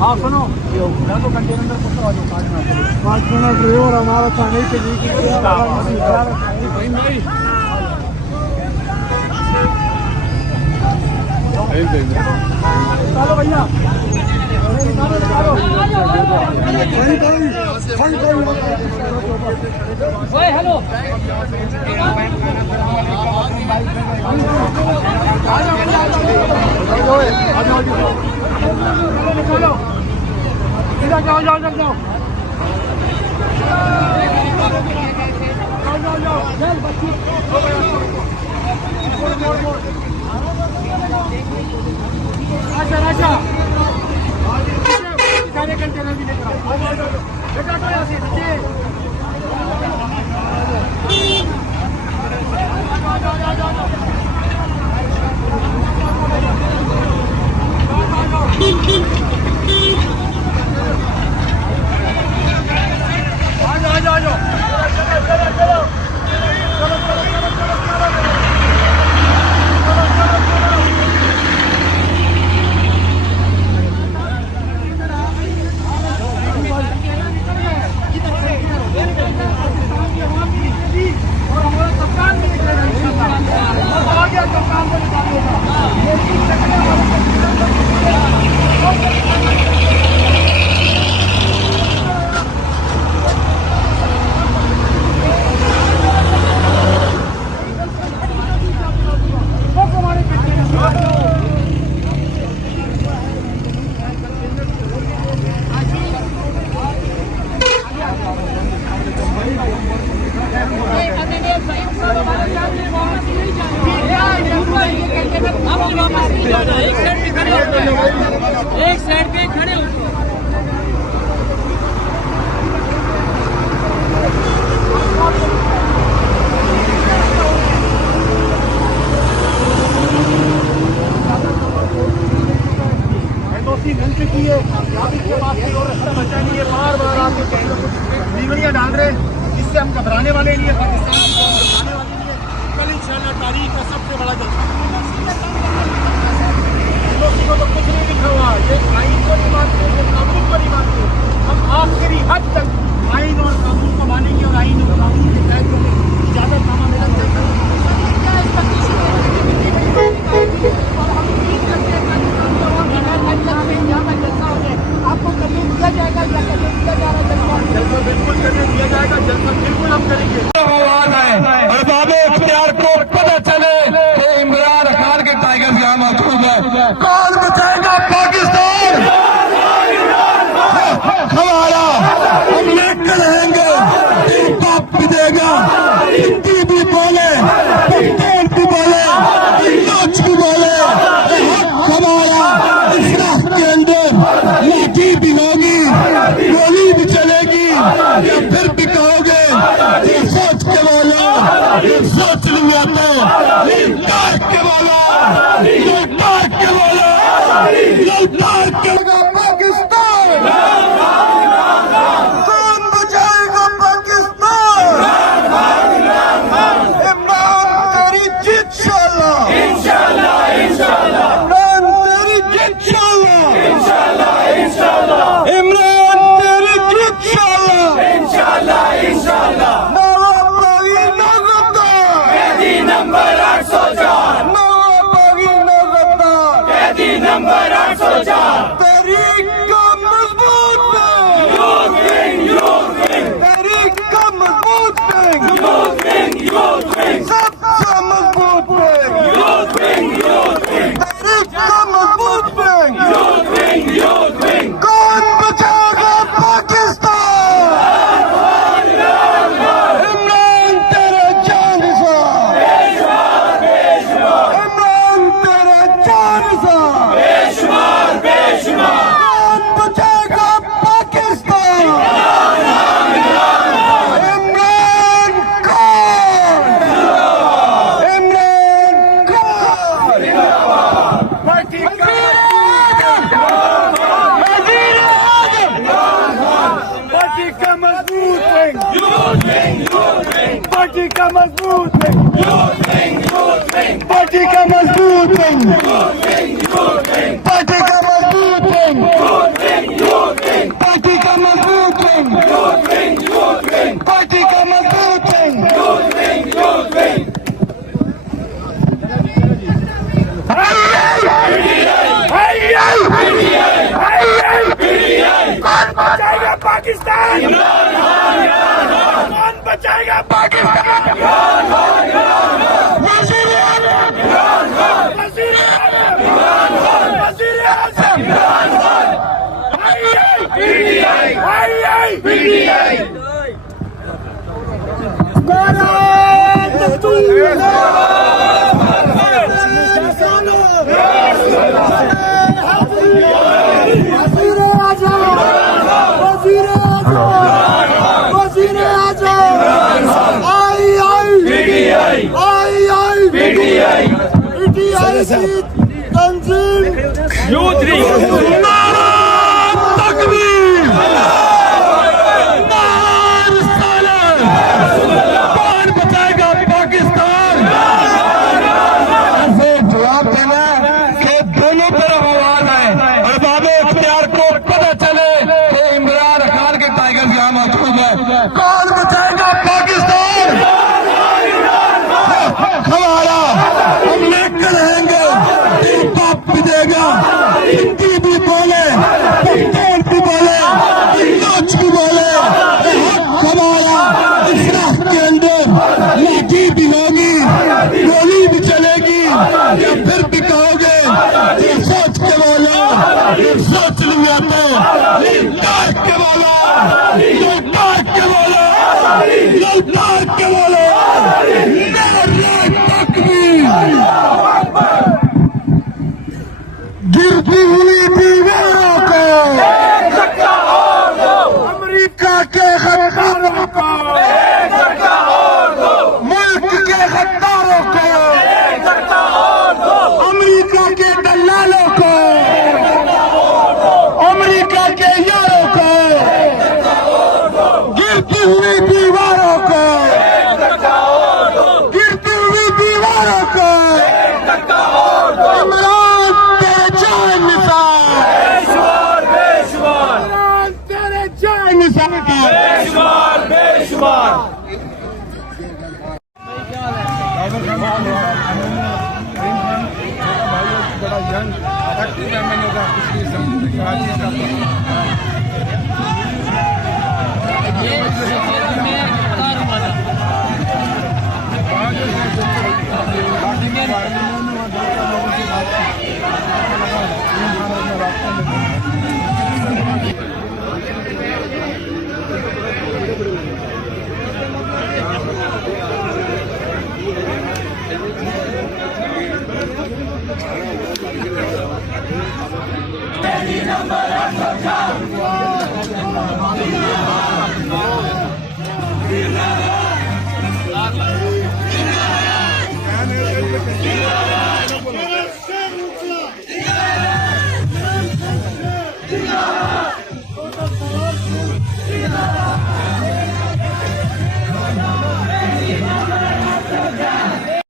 हाँ सुनो, या तो कंटेनर को तो काटना ड्राइवर हमारा थाने के लिए चलो भैया हेलो जाओ जाओ जाओ जाओ अच्छा अच्छा सारे कंटेनर भी लेकर आओ बेटा तो यहाँ से एक साइड पे खड़े हो मिल चुकी है। इसके बाद और रास्ता बचा नहीं है, बार बार आपके चैनल को लीवरियाँ डाल रहे हैं, इससे हम घबराने वाले नहीं है, पाकिस्तान को हम घबराने वाले नहीं है। कल इंशाल्लाह तारीख का सबसे बड़ा जलसा को तो कुछ नहीं लिखा हुआ, ये आइन को नहीं मानते, ये कानून को नहीं मानते। हम आखिरी हद तक आइन और कानून को मानेंगे और आइन और कानून के तहत जो इजाजत नामा मिला आपको करने दिया जाएगा या करने दिया जा रहा है? जलसा बिल्कुल करने दिया जाएगा, जलसा बिल्कुल हम करेंगे। अरबाबे इख्तियार को पता चले कि इमरान खान के टाइगर यहाँ मौजूद है। कौन बचाएगा पाकिस्तान? हमारा हम लेकर रहेंगे, बाप भी देगा, हिंदी भी बोले, पश्तून भी बोले, इंग्लिश भी बोले, हमारा इस रास्ते के अंदर लाठी भी होगी, गोली भी चलेगी, या फिर भी कहोगे ये सोच के बोलो, ये सोच नहीं आते, ये काट के बोलो, ये काट के बोलो, ये काट के पाकिस्तान कौन बचाएगा पाकिस्तान? इमरान तेरी जीत इंशाल्लाह, इंशाल्लाह इंशाल्लाह, इमरान तेरी जीत इंशाल्लाह, इंशाल्लाह इंशाल्लाह, इमरान तेरी जीत इंशाल्लाह, इंशाल्लाह इंशाल्लाह। नवाबागी नगदा कैदी नंबर 804, नवाबागी नगदा कैदी नंबर 804। तहरीक का मजबूत तहरीक का मजबूत सबसे मजबूत तहरीक का मजबूत कौन बचाएगा पाकिस्तान? इमरान तेरे जान सा, इमरान तेरे जान सा, कौन बचाएगा पाकिस्तान? इमरान कौन? इमरान कौन? पार्टी का पार्टी का मजबूत पार्टी का मजबूत पार्टी का मजबूत विंग, पार्टी का मजबूत विंग, पार्टी का मजबूत विंग, पार्टी का मजबूत विंग। कौन बचाएगा पाकिस्तान? कौन बचाएगा पाकिस्तान? वज़ीर आज़म तकबीर, कौन बचाएगा पाकिस्तान? ऐसे जवाब देना कि दोनों तरफ आवाज है। अरबाब इख्तियार को पता चले कि इमरान खान के टाइगर यहाँ मौजूद है। कौन बचाएगा पाकिस्तान? हमारा हम लेकर रहेंगे, बाप भी देगा, हिंदी भी बोले, पख्तून भी बोले, नाच भी बोले। हमारा इस रास्ते के अंदर लाठी भी होगी, गोली भी चलेगी। या फिर भी कहोगे ये सोच के बोलो, ये सोच नहीं आते, ललकार के बोलो, ललकार के बोलो, ललकार के बोलो। नारे तकबीर, गिरती हुई दीवारों को, अमेरिका के गद्दारों को, मुल्क के गद्दारों को, अमेरिका के दलालों को, अमेरिका के यारों को, गिरती हुई दीवारों को, गिरती हुई दीवारों को। इमरान तेरे जान निसार, इमरान तेरे जान निसार का बड़ा यंग एक्टिव मैन होगा पिछली Yeah.